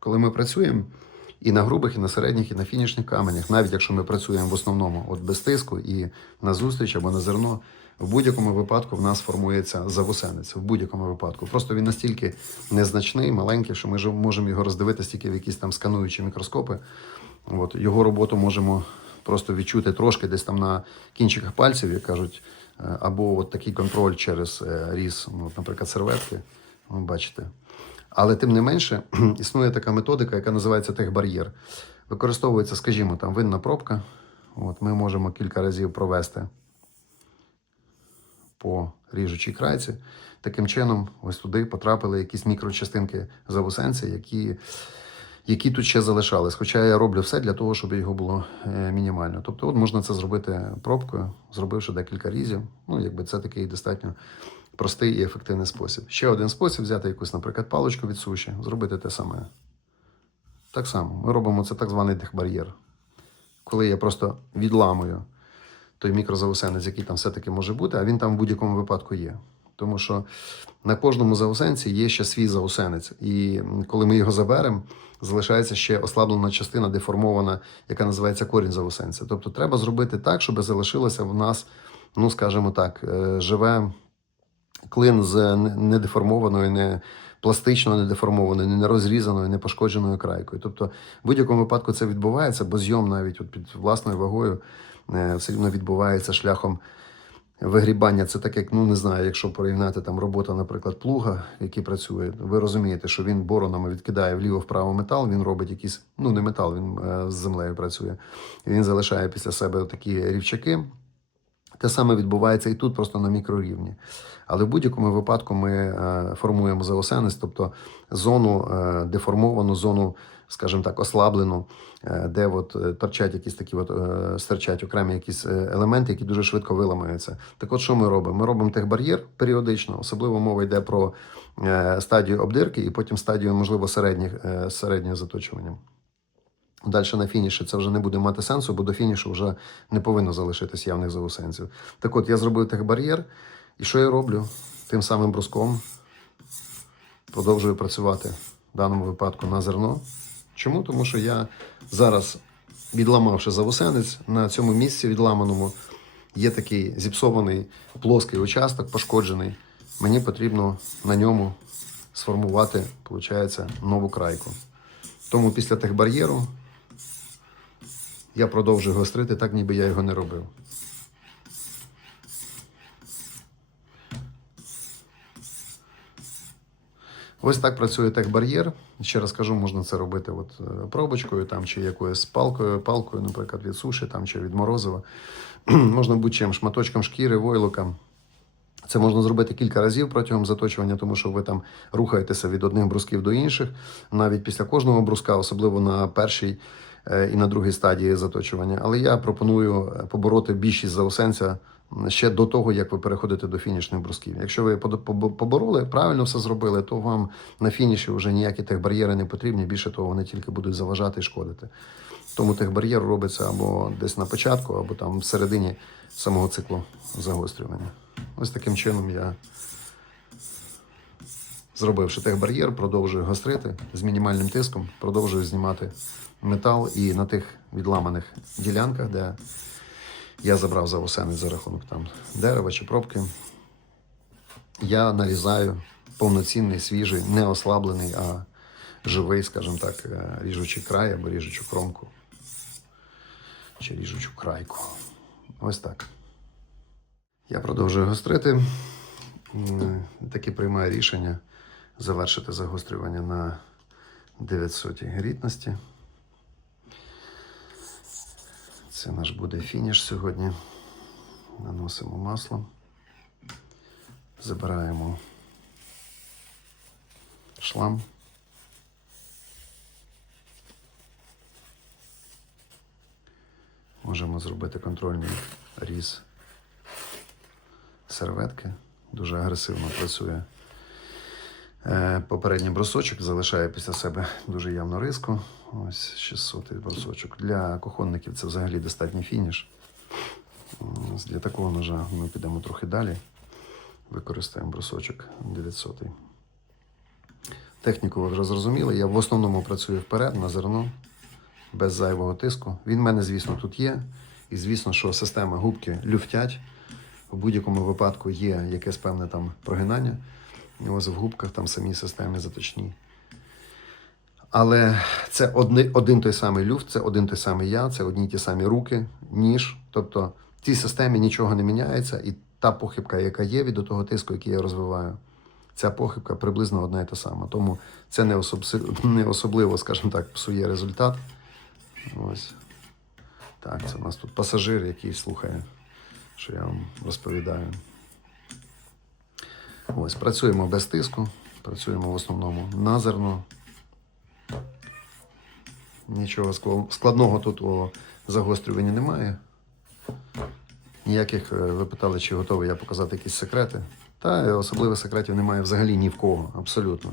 коли ми працюємо і на грубих, і на середніх, і на фінішних каменях, навіть якщо ми працюємо в основному от без тиску і на зустріч або на зерно, в будь-якому випадку в нас формується завусенець. В будь-якому випадку. Просто він настільки незначний, маленький, що ми можемо його роздивитися тільки в якісь там скануючі мікроскопи. От, його роботу можемо просто відчути трошки десь там на кінчиках пальців, як кажуть, Е, або от такий контроль через е, різ, ну, наприклад, серветки. Ви бачите. Але тим не менше, існує така методика, яка називається техбар'єр. Використовується, скажімо, там винна пробка. От, ми можемо кілька разів провести по ріжучій крайці. Таким чином, ось туди потрапили якісь мікрочастинки завусенця, які, які тут ще залишались. Хоча я роблю все для того, щоб його було е, мінімально. Тобто, от можна це зробити пробкою, зробивши декілька різів. Ну, якби це такий достатньо простий і ефективний спосіб. Ще один спосіб взяти якусь, наприклад, паличку від суші, зробити те саме. Так само, ми робимо це так званий техбар'єр. Коли я просто відламую той мікрозаусенець, який там все-таки може бути, а він там в будь-якому випадку є. Тому що на кожному заусенці є ще свій заусенець. І коли ми його заберемо, залишається ще ослаблена частина, деформована, яка називається корінь заусенця. Тобто треба зробити так, щоб залишилося в нас, ну скажімо так, е, живе клин з недеформованою, не пластично недеформованою, не розрізаною, не пошкодженою крайкою. Тобто, в будь-якому випадку це відбувається, бо зйом навіть от під власною вагою е, все рівно відбувається шляхом вигрібання. Це так, як ну не знаю, якщо порівняти там робота, наприклад, плуга, який працює, ви розумієте, що він боронами відкидає вліво-вправо метал, він робить якісь, ну не метал, він е, з землею працює. Він залишає після себе такі рівчаки. Те саме відбувається і тут, просто на мікрорівні. Але в будь-якому випадку ми е, формуємо заосенець, тобто зону е, деформовану, зону, скажімо так, ослаблену, е, де от торчать якісь такі от, стирчать окремі якісь елементи, які дуже швидко виламаються. Так от що ми робимо? Ми робимо техбар'єр періодично, особливо мова йде про стадію обдирки і потім стадію, можливо, середніх, середнього заточування. Далі на фініші це вже не буде мати сенсу, бо до фінішу вже не повинно залишитись явних заусенців. Так от я зробив техбар'єр, і що я роблю? Тим самим бруском продовжую працювати в даному випадку на зерно. Чому? Тому що я зараз, відламавши заусенець, на цьому місці відламаному є такий зіпсований плоский участок, пошкоджений. Мені потрібно на ньому сформувати, виходить, нову крайку. Тому після техбар'єру я продовжую гострити, так ніби я його не робив. Ось так працює техбар'єр. Ще раз кажу, можна це робити от, е, пробочкою там, чи якоюсь палкою, палкою, наприклад, від суші там, чи від морозива. можна будь-чим, шматочком шкіри, войлоком. Це можна зробити кілька разів протягом заточування, тому що ви там рухаєтеся від одних брусків до інших, навіть після кожного бруска, особливо на першій і на другій стадії заточування. Але я пропоную е, побороти більшість заусенця ще до того, як ви переходите до фінішних брусків. Якщо ви побороли, правильно все зробили, то вам на фініші вже ніякі техбар'єри не потрібні. Більше того, вони тільки будуть заважати і шкодити. Тому техбар'єр робиться або десь на початку, або там всередині самого циклу загострювання. Ось таким чином я, зробивши техбар'єр, продовжую гострити з мінімальним тиском, продовжую знімати метал і на тих відламаних ділянках, де я забрав заусенець за рахунок там дерева чи пробки, я нарізаю повноцінний, свіжий, не ослаблений, а живий, скажімо так, е, ріжучий край або ріжучу кромку. Чи ріжучу крайку. Ось так. Я продовжую гострити. Таки приймаю рішення завершити загострювання на 900 рідності. Це наш буде фініш сьогодні. Наносимо масло. Забираємо шлам. Можемо зробити контрольний різ серветки. Дуже агресивно працює. Е, Попередній брусочок залишає після себе дуже явну риску. Ось 600 брусочок. Для кухонників це взагалі достатній фініш. М, Для такого ножа ми підемо трохи далі. Використаємо брусочок 900. Техніку ви вже зрозуміли. Я в основному працюю вперед на зерно, без зайвого тиску. Він в мене, звісно, тут є. І звісно, що система губки люфтять. В будь-якому випадку є якесь певне там прогинання. І ось в губках там самі системи заточні. Але це одни, один той самий люфт, це один той самий я, це одні ті самі руки, ніж. Тобто в цій системі нічого не міняється, і та похибка, яка є від того тиску, який я розвиваю, ця похибка приблизно одна і та сама. Тому це не, особ- не особливо, скажімо так, псує результат. Ось. Так, це у нас тут пасажир, який слухає, що я вам розповідаю. Ось, працюємо без тиску, працюємо в основному на зерно. Нічого складного тут у загострюванні немає. Ніяких е, ви питали, чи готовий я показати якісь секрети. Та е, особливих секретів немає взагалі ні в кого, абсолютно.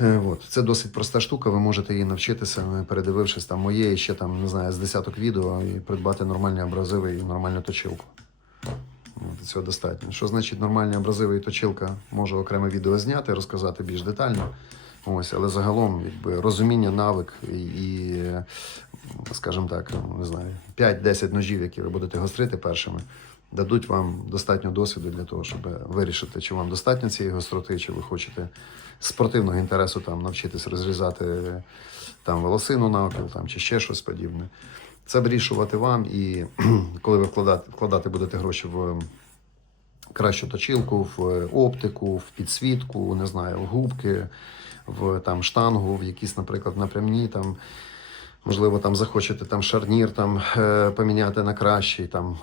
Е, От. Це досить проста штука, ви можете її навчитися, передивившись там моє ще там, не знаю, з десяток відео і придбати нормальні абразиви і нормальну точилку. Цього достатньо. Що значить нормальні абразиви і точилка? Можу окреме відео зняти, розказати більш детально. Ось, але загалом, якби розуміння, навик і, скажімо так, не знаю, 5-10 ножів, які ви будете гострити першими, дадуть вам достатньо досвіду для того, щоб вирішити, чи вам достатньо цієї гостроти, чи ви хочете з спортивного інтересу там навчитись розрізати там волосину навпіл, там чи ще щось подібне. Це вирішувати вам, і коли ви вкладати, вкладати будете гроші в кращу точилку, в оптику, в підсвітку, не знаю, в губки, в там штангу, в якісь, наприклад, напрямні там. Можливо, там захочете там шарнір там е, поміняти на кращий, там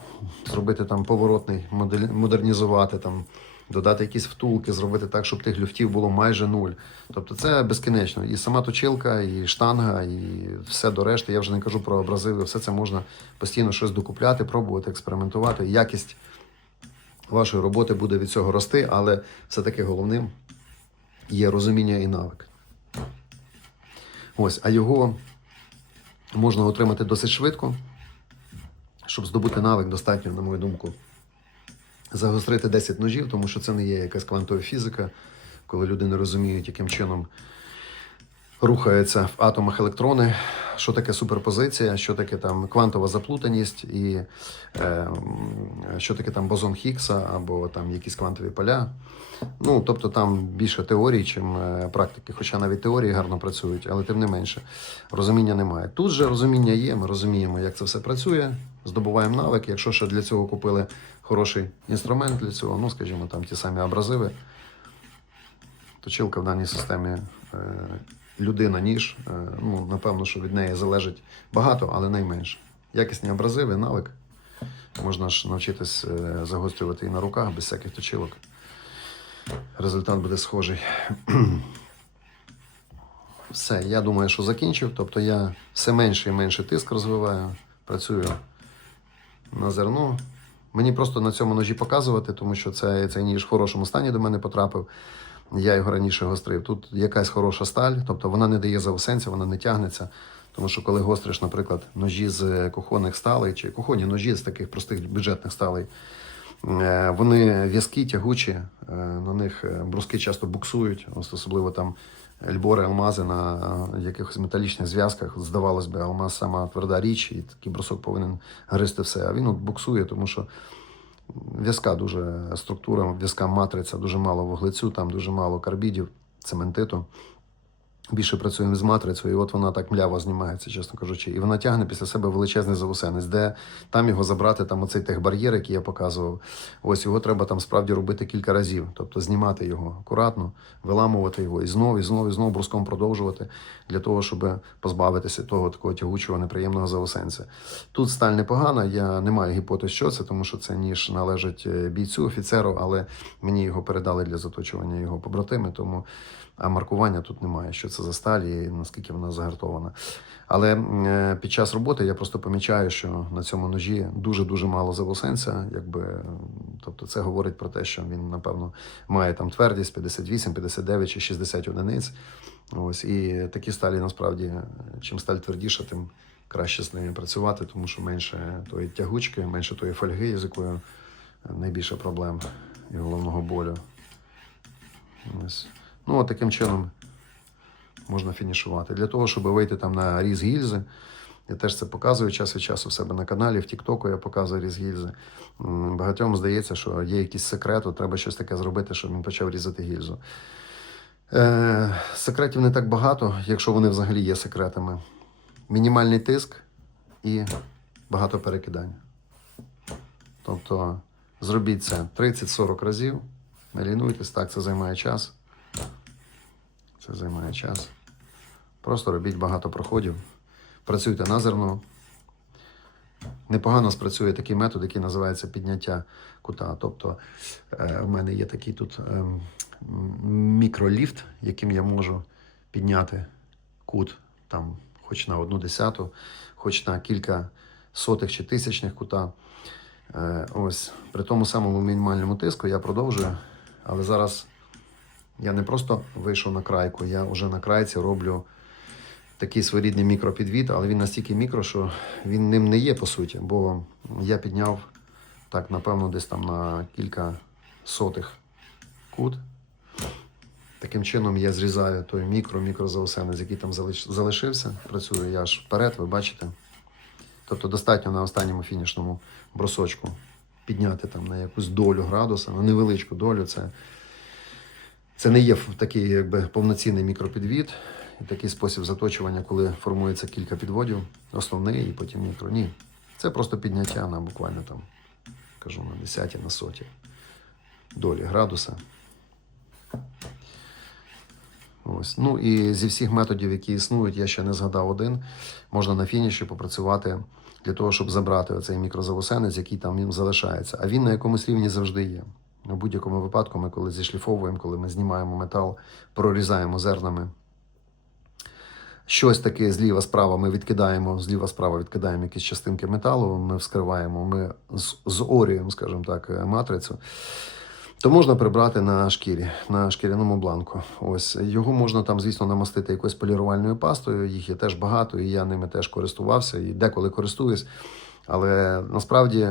зробити там поворотний, модель, модернізувати там, додати якісь втулки, зробити так, щоб тих люфтів було майже нуль. Тобто це безкінечно. І сама точилка, і штанга, і все до решти. Я вже не кажу про абразиви. Все це можна постійно щось докупляти, пробувати, експериментувати. Якість вашої роботи буде від цього рости, але все-таки головним є розуміння і навик. Ось, а його можна отримати досить швидко. Щоб здобути навик, достатньо, на мою думку, загострити 10 ножів, тому що це не є якась квантова фізика, коли люди не розуміють, яким чином рухаються в атомах електрони, що таке суперпозиція, що таке там квантова заплутаність, і е, що таке там бозон Хіггса або там якісь квантові поля. Ну, тобто там більше теорій, чим е, практики. Хоча навіть теорії гарно працюють, але тим не менше розуміння немає. Тут же розуміння є, ми розуміємо, як це все працює, здобуваємо навик. Якщо ще для цього купили хороший інструмент для цього, ну скажімо, там ті самі абразиви. Точилка в даній системі е, людина ніж. Е, ну, напевно, що від неї залежить багато, але найменше. Якісні абразиви, навик. Можна ж навчитись е, загострювати і на руках без всяких точилок. Результат буде схожий. Все, я думаю, що закінчив. Тобто я все менше і менше тиск розвиваю, працюю на зерно. Мені просто на цьому ножі показувати, тому що це, цей ніж в хорошому стані до мене потрапив. Я його раніше гострив. Тут якась хороша сталь, тобто вона не дає заусенця, вона не тягнеться. Тому що коли гостриш, наприклад, ножі з кухонних сталей чи кухонні ножі з таких простих бюджетних сталей, вони в'язкі, тягучі, е, на них е, бруски часто буксують, особливо там ельбори, алмази на е, якихось металічних зв'язках. Здавалось би, алмаз сама тверда річ, і такий брусок повинен гризти все. А він от буксує, тому що в'язка дуже структура, в'язка матриця, дуже мало вуглецю, там дуже мало карбідів, цементиту. Більше працюємо з матрицею, і от вона так мляво знімається, чесно кажучи. І вона тягне після себе величезний завусенець, де там його забрати, там оцей техбар'єр, який я показував. Ось його треба там справді робити кілька разів. Тобто знімати його акуратно, виламувати його і знову, і знову, і знову бруском продовжувати для того, щоб позбавитися того такого тягучого неприємного завусенця. Тут сталь непогана, я не маю гіпотез, що це, тому що це ніж належить е, бійцю, офіцеру, але мені його передали для заточування його побратими, тому а маркування тут немає, що це за сталь і наскільки вона загартована. Але е, під час роботи я просто помічаю, що на цьому ножі дуже-дуже мало завусенця. Якби, тобто це говорить про те, що він, напевно, має там твердість 58, 59 чи 60 одиниць. Ось, і такі сталі насправді, чим сталь твердіша, тим краще з нею працювати, тому що менше тої тягучки, менше тої фольги, з якою найбільше проблем і головного болю. Ось. Ну, от таким чином можна фінішувати. Для того, щоб вийти там на різ гільзи, я теж це показую час від часу в себе на каналі, в Тіктоку я показую різ гільзи. Багатьом здається, що є якийсь секрет, от треба щось таке зробити, щоб він почав різати гільзу. Е, секретів не так багато, якщо вони взагалі є секретами. Мінімальний тиск і багато перекидань. Тобто зробіть це 30-40 разів, не лінуйтесь, так, це займає час. Це займає час. Просто робіть багато проходів. Працюйте на зерно. Непогано спрацює такий метод, який називається підняття кута. Тобто е, в мене є такий тут е, мікроліфт, яким я можу підняти кут там, хоч на одну десяту, хоч на кілька сотих чи тисячних кута. Е, ось при тому самому мінімальному тиску я продовжую, але зараз я не просто вийшов на крайку, я вже на крайці роблю такий своєрідний мікропідвід, але він настільки мікро, що він ним не є по суті, бо я підняв так, напевно, десь там на кілька сотих кут. Таким чином я зрізаю той мікро-мікрозаосенець, який там залишився. Працюю я аж вперед, ви бачите. Тобто достатньо на останньому фінішному бросочку підняти там на якусь долю градуса, на невеличку долю. Це, це не є такий якби, повноцінний мікропідвід такий спосіб заточування, коли формується кілька підводів, основний і потім мікро. Ні. Це просто підняття на буквально там, кажу, на десяті, на соті долі градуса. Ось. Ну і зі всіх методів, які існують, я ще не згадав один. Можна на фініші попрацювати для того, щоб забрати оцей мікрозавосенець, який там їм залишається. А він на якомусь рівні завжди є. У будь-якому випадку, ми коли зішліфовуємо, коли ми знімаємо метал, прорізаємо зернами. Щось таке зліва справа ми відкидаємо, зліва справа відкидаємо якісь частинки металу, ми вскриваємо, ми зорюємо, скажімо так, е, матрицю то можна прибрати на шкірі, на шкіряному бланку. Ось його можна там, звісно, намастити якоюсь полірувальною пастою. Їх є теж багато, і я ними теж користувався і деколи користуюсь. Але насправді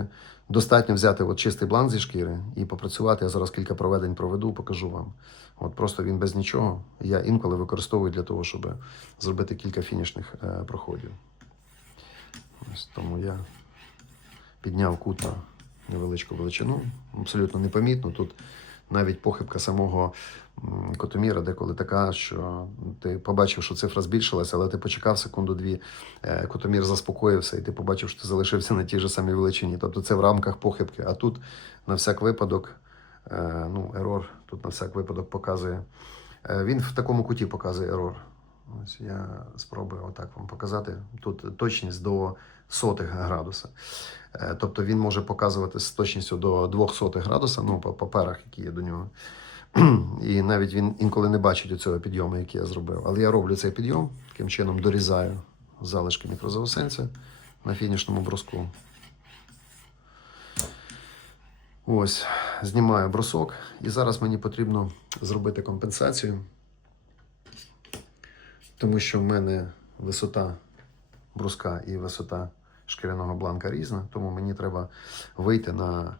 достатньо взяти от чистий бланк зі шкіри і попрацювати. Я зараз кілька проведень проведу, покажу вам. От просто він без нічого. Я інколи використовую для того, щоб зробити кілька фінішних е, проходів. Ось тому я підняв кут на невеличку величину, абсолютно непомітно. Тут навіть похибка самого котоміра деколи така, що ти побачив, що цифра збільшилася, але ти почекав секунду-дві, е, котомір заспокоївся, і ти побачив, що ти залишився на тій же самій величині. Тобто це в рамках похибки. А тут на всяк випадок, е, ну, ерор тут на всяк випадок показує. Е, Він в такому куті показує ерор. Ось я спробую отак вам показати. Тут точність до сотих градуса. Тобто він може показувати з точністю до 200 градуса, ну, по паперах, які є до нього. І навіть він інколи не бачить цього підйому, який я зробив. Але я роблю цей підйом, таким чином дорізаю залишки мікрозаосенця на фінішному бруску. Ось, знімаю брусок, і зараз мені потрібно зробити компенсацію, тому що в мене висота бруска і висота шкіряного бланка різна, тому мені треба вийти на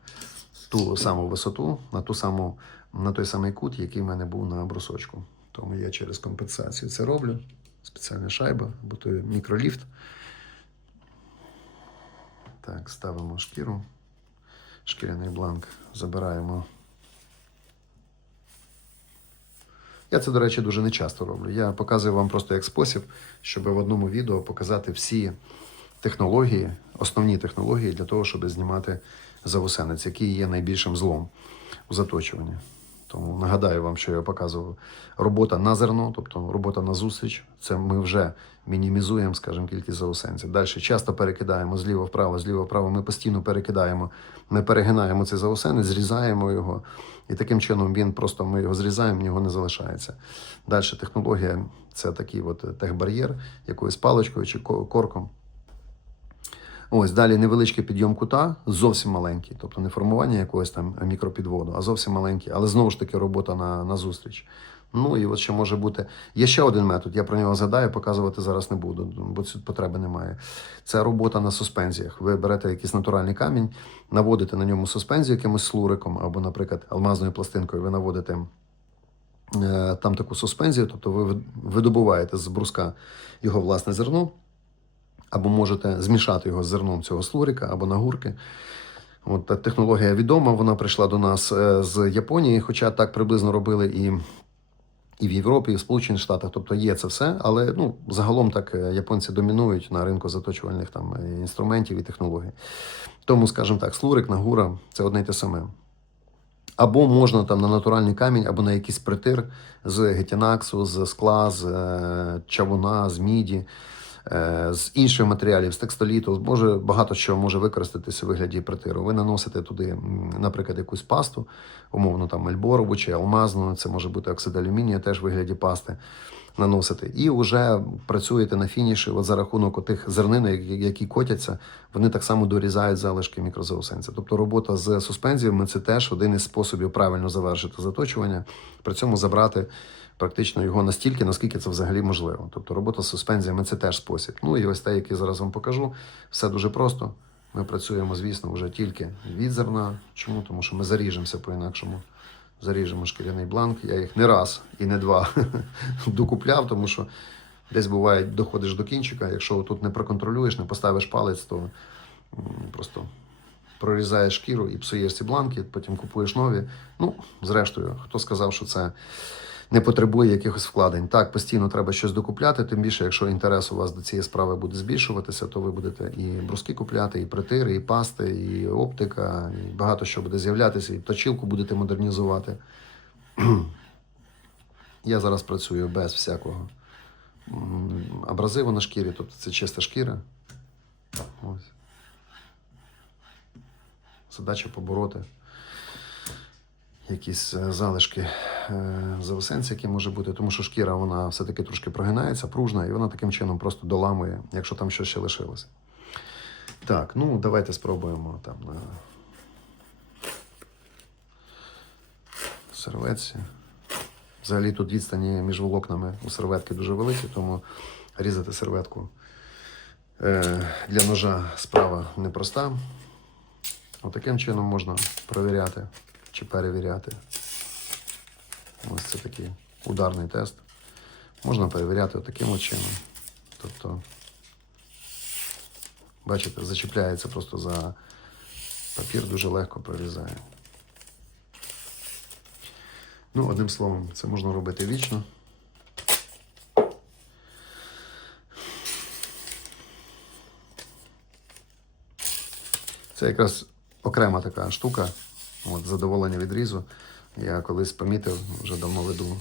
ту саму висоту, на ту саму, на той самий кут, який в мене був на брусочку. Тому я через компенсацію це роблю. Спеціальна шайба, або той мікроліфт. Так, ставимо шкіру. Шкіряний бланк забираємо. Я це, до речі, дуже не часто роблю. Я показую вам просто як спосіб, щоб в одному відео показати всі технології, основні технології для того, щоб знімати завусенець, який є найбільшим злом у заточуванні. Тому нагадаю вам, що я показував робота на зерно, тобто робота на зустріч. Це ми вже мінімізуємо, скажімо, кількість заусенців. Далі часто перекидаємо зліва вправо, зліва вправо. Ми постійно перекидаємо, ми перегинаємо цей заусенець, зрізаємо його, і таким чином він просто ми його зрізаємо, в нього не залишається. Далі технологія це такий от техбар'єр, якоюсь паличкою чи корком. Ось далі невеличкий підйом кута, зовсім маленький, тобто не формування якогось там мікропідводу, а зовсім маленький, але знову ж таки робота на, на зустріч. Ну і от ще може бути. Є ще один метод, я про нього згадаю, показувати зараз не буду, бо тут потреби немає. Це робота на суспензіях. Ви берете якийсь натуральний камінь, наводите на ньому суспензію якимось слуриком або, наприклад, алмазною пластинкою, ви наводите е, там таку суспензію, тобто ви видобуваєте з бруска його власне зерно, або можете змішати його з зерном цього слуріка або нагурки. От технологія відома, вона прийшла до нас е, з Японії, хоча так приблизно робили і, і в Європі, і в Сполучених Штатах. Тобто є це все, але ну, загалом так е, японці домінують на ринку заточувальних там е, інструментів і технологій. Тому, скажімо так, слурик, нагура це одне й те саме. Або можна там на натуральний камінь, або на якийсь притир з гетінаксу, з скла, з чавуна, з міді, з інших матеріалів, з текстоліту. Може багато що може використатися у вигляді притиру. Ви наносите туди, наприклад, якусь пасту, умовно там мельборову чи алмазну, це може бути оксид алюмінія, теж в вигляді пасти. Наносити і вже працюєте на фініші. От за рахунок тих зернин, які- котяться, вони так само дорізають залишки мікрозаусенця. Тобто робота з суспензіями це теж один із способів правильно завершити заточування, при цьому забрати практично його настільки, наскільки це взагалі можливо. Тобто робота з суспензіями це теж спосіб. Ну і ось те, який зараз вам покажу, все дуже просто. Ми працюємо, звісно, вже тільки від зерна. Чому? Тому що ми заріжемося по-інакшому. Заріжемо шкіряний бланк. Я їх не раз і не два докупляв, тому що десь буває, доходиш до кінчика. Якщо тут не проконтролюєш, не поставиш палець, то просто прорізаєш шкіру і псуєш ці бланки, потім купуєш нові. Ну, зрештою, хто сказав, що це не потребує якихось вкладень. Так, постійно треба щось докупляти, тим більше, якщо інтерес у вас до цієї справи буде збільшуватися, то ви будете і бруски купляти, і притири, і пасти, і оптика, і багато що буде з'являтися, і точилку будете модернізувати. Я зараз працюю без всякого абразиву на шкірі, тобто це чиста шкіра. Ось. Задача побороти якісь е, залишки е, заусенця, які може бути, тому що шкіра вона все-таки трошки прогинається, пружна, і вона таким чином просто доламує, якщо там щось ще лишилося. Так, ну давайте спробуємо там на серветці. Взагалі тут відстані між волокнами у серветки дуже великі, тому різати серветку е, для ножа справа непроста. Отаким чином можна перевіряти чи перевіряти. Ось це такий ударний тест. Можна перевіряти таким чином. Тобто, бачите, зачіпляється просто за папір, дуже легко прорізає. Ну, одним словом, це можна робити вічно. Це якраз окрема така штука. От, задоволення відрізу. Я колись помітив, вже давно веду.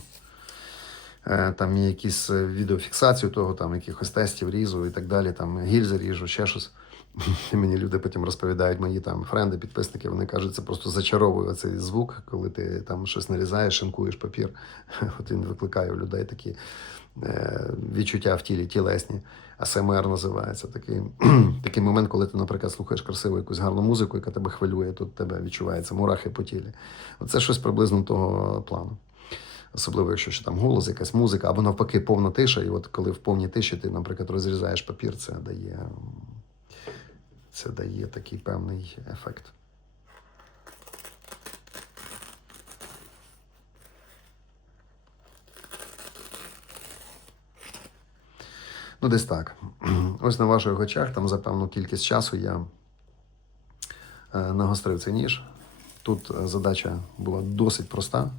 Е, Там є якісь е, відеофіксацію того, там якихось тестів різу і так далі, там гільзи ріжу, ще щось. І мені люди потім розповідають, мої там френди, підписники, вони кажуть, це просто зачаровує цей звук, коли ти там щось нарізаєш, шинкуєш папір. От він викликає у людей такі е, відчуття в тілі, тілесні. АСМР називається. Такий, такий момент, коли ти, наприклад, слухаєш красиву якусь гарну музику, яка тебе хвилює, тут тебе відчувається мурахи по тілі. Оце щось приблизно того плану. Особливо, якщо ще там голос, якась музика, або навпаки повна тиша. І от коли в повній тиші ти, наприклад, розрізаєш папір, це дає, це дає такий певний ефект. Ну, десь так. Ось на ваших очах, там за певну кількість часу я е, нагострив цей ніж. Тут е, задача була досить проста.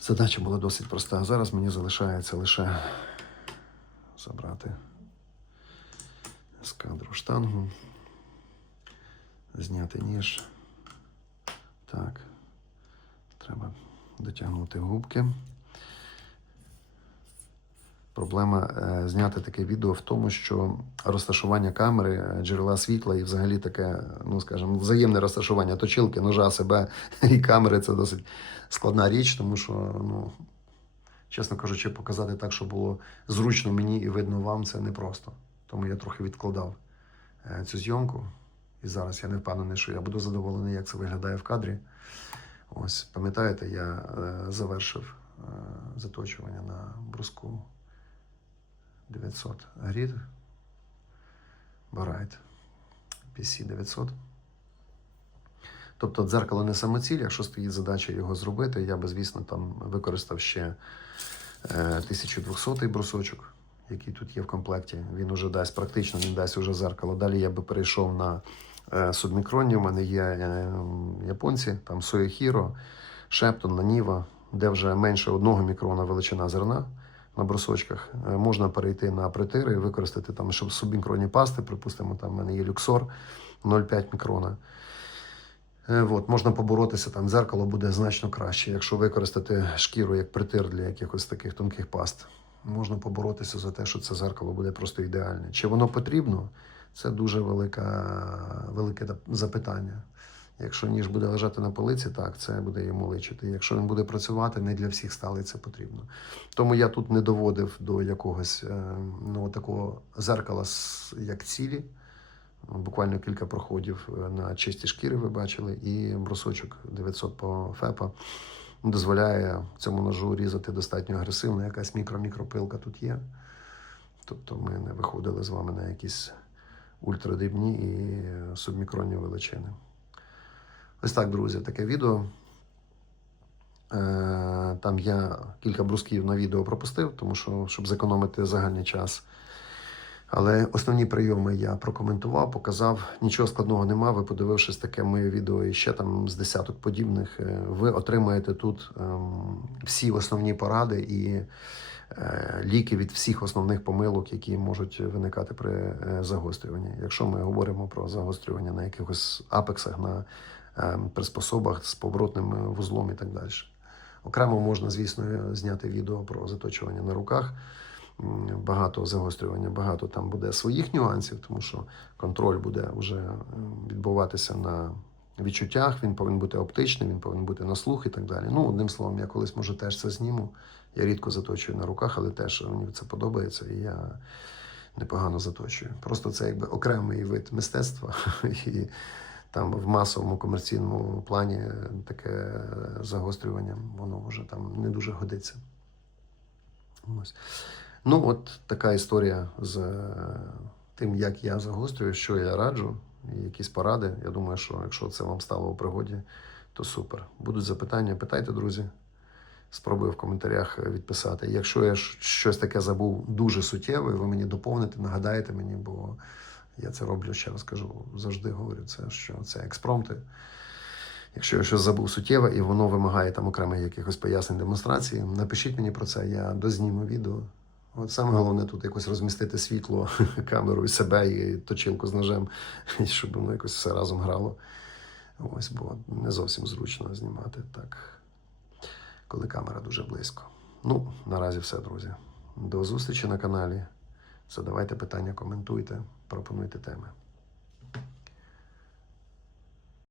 Задача була досить проста. Зараз мені залишається лише забрати з кадру штангу, зняти ніж. Так. Треба дотягнути губки. Проблема е, зняти таке відео в тому, що розташування камери, е, джерела світла і взагалі таке, ну скажімо, взаємне розташування точилки, ножа, себе і камери це досить складна річ, тому що, ну, чесно кажучи, показати так, щоб було зручно мені і видно вам, це непросто. Тому я трохи відкладав е, цю зйомку. І зараз я не впевнений, що я буду задоволений, як це виглядає в кадрі. Ось, пам'ятаєте, я завершив заточування на бруску 900 грід. Барайт PC 900. Тобто дзеркало не самоціль, якщо стоїть задача його зробити, я би, звісно, там використав ще е, 1200 брусочок, який тут є в комплекті. Він уже дасть практично, він дасть уже зеркало. Далі я би перейшов на е, субмікронні. У мене є е, японці, там Сояхіро, Шептон, Наніва, де вже менше одного мікрона величина зерна на брусочках. Е, Можна перейти на притири і використати там, щоб субмікронні пасти, припустимо, там в мене є люксор 0,5 мікрона. Е, От, можна поборотися, там дзеркало буде значно краще. Якщо використати шкіру як притир для якихось таких тонких паст, можна поборотися за те, що це зеркало буде просто ідеальне. Чи воно потрібно? Це дуже велика, велике запитання. Якщо ніж буде лежати на полиці, так, це буде йому личити. Якщо він буде працювати, не для всіх сталей це потрібно. Тому я тут не доводив до якогось е, ну, такого зеркала як цілі. Буквально кілька проходів е, на чисті шкіри ви бачили, і брусочок 900 по ФЕПа дозволяє цьому ножу різати достатньо агресивно. Якась мікро-мікропилка тут є. Тобто ми не виходили з вами на якісь ультрадрібні і субмікронні величини. Ось так, друзі, таке відео. Е, Там я кілька брусків на відео пропустив, тому що щоб зекономити загальний час. Але основні прийоми я прокоментував, показав. Нічого складного нема. Ви подивившись таке моє відео і ще там з десяток подібних, е, ви отримаєте тут ем, всі основні поради і е, ліки від всіх основних помилок, які можуть виникати при загострюванні. Якщо ми говоримо про загострювання на якихось апексах, на приспособах з поворотним е, вузлом і так далі. Окремо можна, звісно, зняти відео про заточування на руках. Багато загострювання, багато там буде своїх нюансів, тому що контроль буде вже ем, відбуватися на відчуттях, він повинен бути оптичним, він повинен бути на слух і так далі. Ну, одним словом, я колись може теж це зніму. Я рідко заточую на руках, але теж мені це подобається, і я непогано заточую. Просто це якби окремий вид мистецтва. І там в масовому комерційному плані таке загострювання, воно вже там не дуже годиться. Ось. Ну, от така історія з е, тим, як я загострюю, що я раджу, якісь поради. Я думаю, що якщо це вам стало у пригоді, то супер. Будуть запитання, питайте, друзі. Спробую в коментарях відписати. Якщо я щось таке забув дуже суттєве, ви мені доповните, нагадаєте мені, бо я це роблю, ще раз кажу, завжди говорю це, що це експромти. Якщо я щось забув суттєве і воно вимагає там окремих якихось пояснень демонстрації, напишіть мені про це, я дозніму відео. От саме головне тут якось розмістити світло, камеру і себе, і точилку з ножем, щоб воно якось все разом грало. Ось, бо не зовсім зручно знімати так, коли камера дуже близько. Ну, наразі все, друзі. До зустрічі на каналі. Задавайте питання, коментуйте, пропонуйте теми.